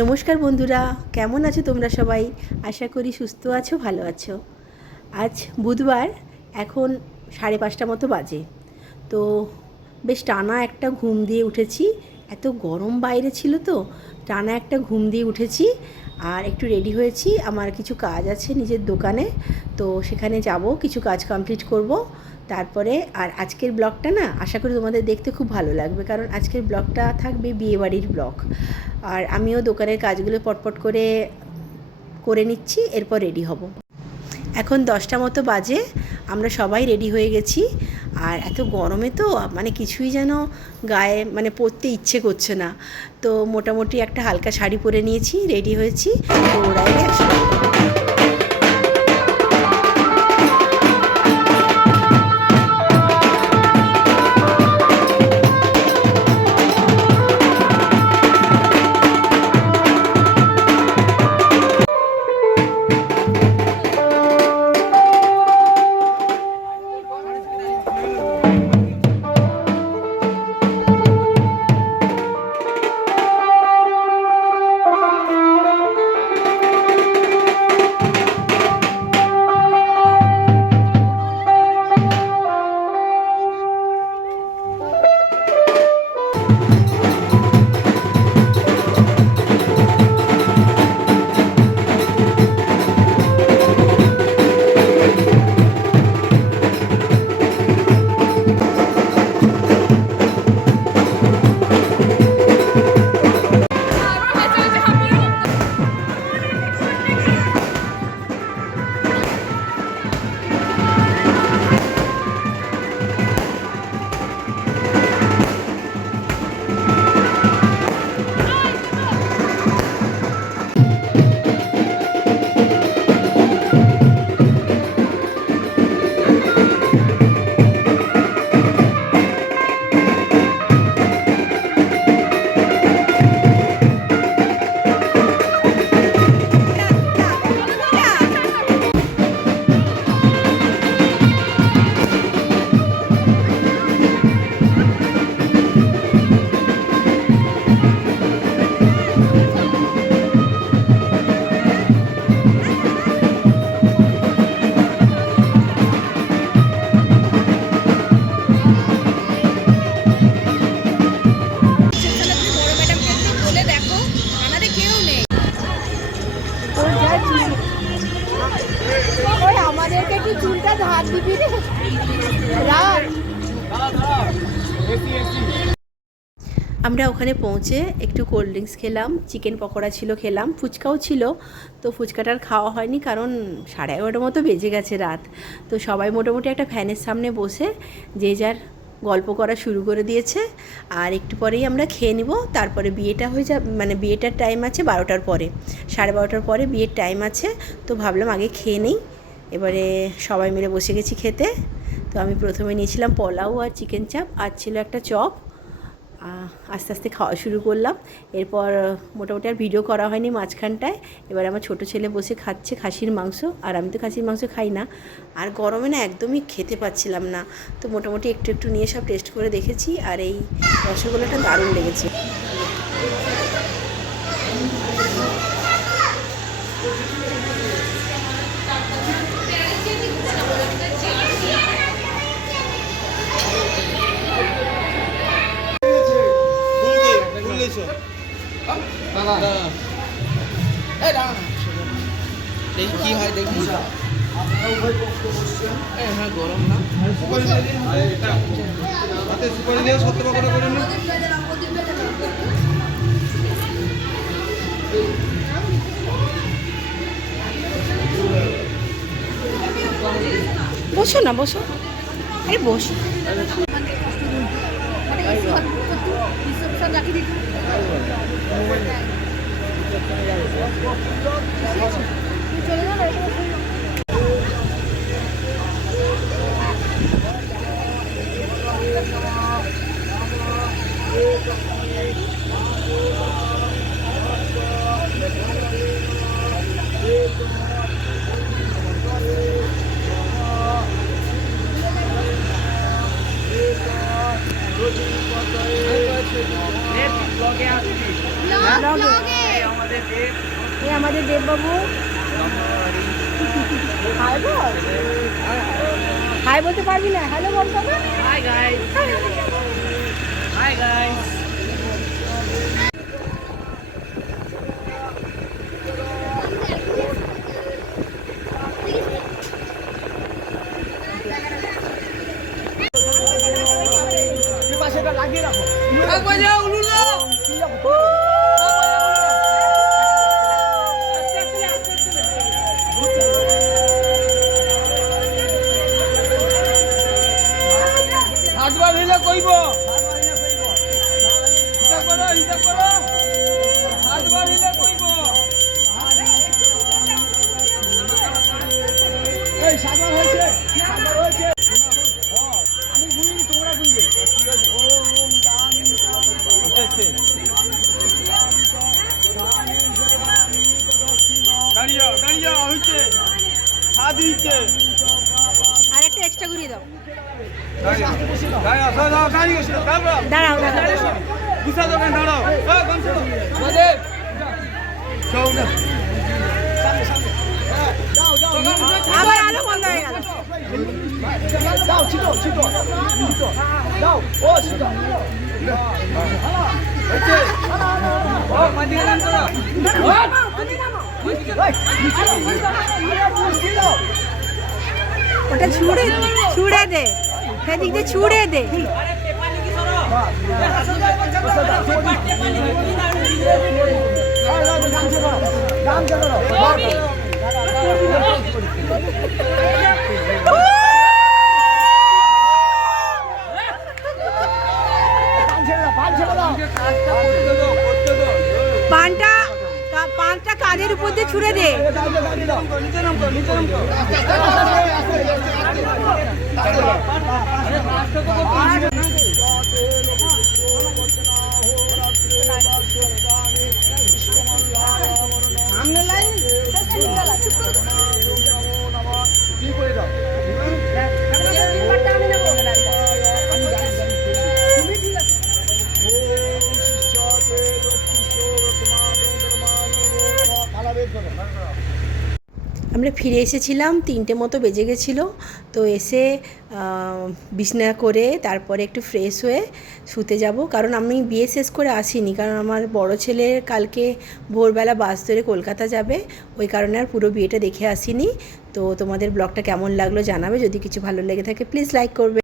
নমস্কার বন্ধুরা, কেমন আছো তোমরা সবাই? আশা করি সুস্থ আছো, ভালো আছো। আজ বুধবার, এখন 5:30 মতো বাজে। তো বেশ টানা একটা ঘুম দিয়ে উঠেছি। এত গরম বাইরে ছিল, তো টানা একটা ঘুম দিয়ে উঠেছি আর একটু রেডি হয়েছি। আমার কিছু কাজ আছে নিজের দোকানে, তো সেখানে যাব, কিছু কাজ কমপ্লিট করব। তারপরে আর আজকের ব্লগটা না আশা করি তোমাদের দেখতে খুব ভালো লাগবে, কারণ আজকের ব্লগটা থাকবে বিয়েবাড়ির ব্লগ। আর আমিও দোকানের কাজগুলো পটপট করে করে নিচ্ছি, এরপর রেডি হব। এখন 10টা মতো বাজে, আমরা সবাই রেডি হয়ে গেছি। আর এত গরমে তো মানে কিছুই যেন গায়ে মানে পরতে ইচ্ছে করছে না। তো মোটামুটি একটা হালকা শাড়ি পরে নিয়েছি, রেডি হয়েছি। তো ওরাই একসাথে আমাদেরকে কি চুলটা ধার দিবি রে রাত। আমরা ওখানে পৌঁছে একটু কোল্ড ড্রিঙ্কস খেলাম, চিকেন পকোড়া ছিল খেলাম, ফুচকাও ছিল। তো ফুচকাটার খাওয়া হয়নি, কারণ 11:30 মতো বেজে গেছে রাত। তো সবাই মোটামুটি একটা ফ্যানের সামনে বসে যে যার গল্প করা শুরু করে দিয়েছে। আর একটু পরেই আমরা খেয়ে নিব, তারপরে বিয়েটা হয়ে যাবে, মানে বিয়েটার টাইম আছে 12টার পরে, 12:30টার পরে বিয়ের টাইম আছে। তো ভাবলাম আগে খেয়ে নিই। এবারে সবাই মিলে বসে গেছি খেতে। তো আমি প্রথমে নিয়েছিলাম পোলাও আর চিকেন চাপ, আর ছিল একটা চপ। আস্তে আস্তে খাওয়া শুরু করলাম। এরপর মোটামুটি আর ভিডিও করা হয়নি মাঝখানটায়। এবার আমার ছোটো ছেলে বসে খাচ্ছে খাসির মাংস, আর আমি তো খাসির মাংস খাই না। আর গরমে না একদমই খেতে পাচ্ছিলাম না। তো মোটামুটি একটু একটু নিয়ে সব টেস্ট করে দেখেছি, আর এই রসগোল্লাটা দারুণ লেগেছে। দেখি কি হয়, দেখি হ্যাঁ গরম না সুপারি দিয়ে সত্য পকোড়া করে না। বসো না, বসো, আরে বসো। এই আমাদের দেববাবু। হাই বল, হাই বলতে পারবি না? হ্যালো বল তবে। Hi guys, hi guys. লাগিয়ে রাখো। হাতবার হইলে কইব, হিসাব করো, হিসাব করো। হাতবার হইলে কইব। এই সাতবার হয়েছে, সাতবার হয়েছে। আমি গুনিনি, তোমরা গুনবে। ঠিক আছে। ওম দামি উঠেছে। দাঁড়িয়ে দাঁড়িয়ে হইছে, হাত দিচ্ছে। আর একটা এক্সট্রা ঘুরিয়ে দাও। দাঁড়াও দাঁড়াও। আবার আলো বন্ধ হয়ে গেল। দাও ছিটো ছিটো ছিটো দাও ও ছিটো হচ্ছে ও মাটিতে নাম করো ওটা ছুড়ে ছুড়ে দে, সেদিক দিয়ে ছুড়ে দে। পানটা পানটা কাঁধের উপর দিয়ে ছুড়ে দে। আমরা ফিরে এসেছিলাম, 3টে মতো বেজে গেছিলো। তো এসে বিছনা করে তারপরে একটু ফ্রেশ হয়ে শুতে যাব, কারণ আমি বিয়ে শেষ করে আসিনি, কারণ আমার বড় ছেলে কালকে ভোরবেলা বাস ধরে কলকাতা যাবে, ওই কারণে আর পুরো বিয়েটা দেখে আসিনি। তো তোমাদের ব্লগটা কেমন লাগলো জানাবে, যদি কিছু ভালো লেগে থাকে প্লিজ লাইক করবে।